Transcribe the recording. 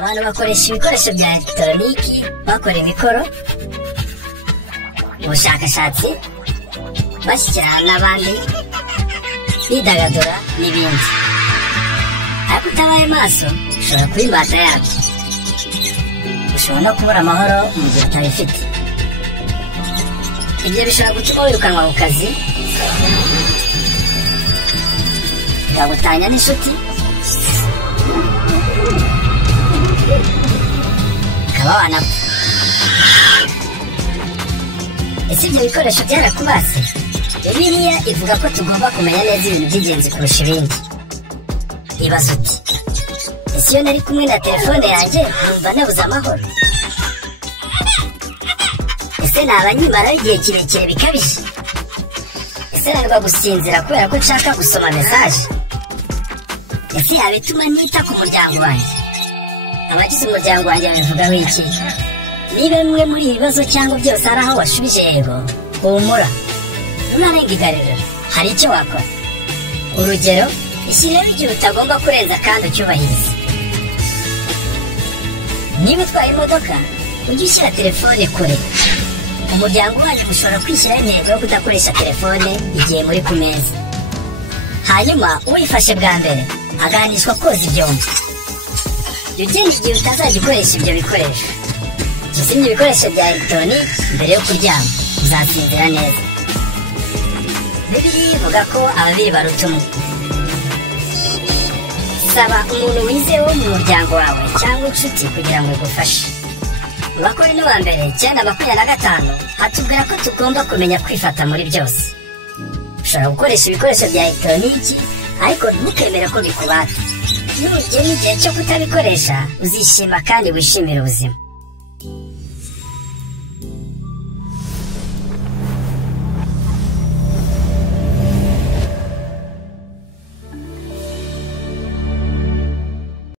abantu bakoresha ibikoresho bya elegitoroniki bakora imikoro, ubushakashatsi, bashyikirana n'abandi, bidagadura n'ibindi. Ariko utabaye maso ushobora kuba imbata yabyo. Ushobora no kubura amahoro mu gihe utabifite. Ibyo bishobora gutuma wirukanwa ku kazi, bikagutanya n'inshuti, ukaba wanapfa. Ese ibyo bikoresho byarakubase? Bibiliya ivuga ko tugomba kumenya neza ibintu by'ingenzi kurusha ibindi. Ibaza uti, ese iyo nari kumwe na telefone yanjye numva nabuze amahoro? Ese naba nyimaraho igihe kirekire bikabije? Ese nanirwa gusinzira kubera ko nshaka gusoma mesaje? Ese yabituma nita ku muryango wanjye? Abagize umuryango wanjye babivugaho iki? Niba bimwe muri ibi bibazo cyangwa byose ari aho washubije yego, humura, ntunarenga igaruriro, hari icyo wakora. Urugero, ishyireho igihe utagomba kurenza kandi ucyubahiriza. Niba utwaye imodoka, ujye ushyira telefone kure. Umuryango wanyu mushobora kwishyiraho intego yo kudakoresha telefone igihe muri ku meza. Hanyuma uwifashe bwa mbere aganishwa koza ibyombo. Jya ugenda igihe utazajya ukoresha ibyo bikoresho. Jya uzimya ibikoresho bya elegitoroniki mbere yo kuryama, uzasinzira neza. Bibiliya ivuga ko ababiri baruta umwe. Saba umuntu wizewe wo mu muryango wawe cyangwa inshuti kugira ngo igufashe. Mu Bakorinto ba mbere 9:25 hatubwira ko tugomba kumenya kwifata muri byose. Ushobora gukoresha ibikoresho bya elegitoroniki ariko ntukemere ko bikubata. Nugera igihe cyo kutabikoresha uzishima kandi wishimira ubuzima.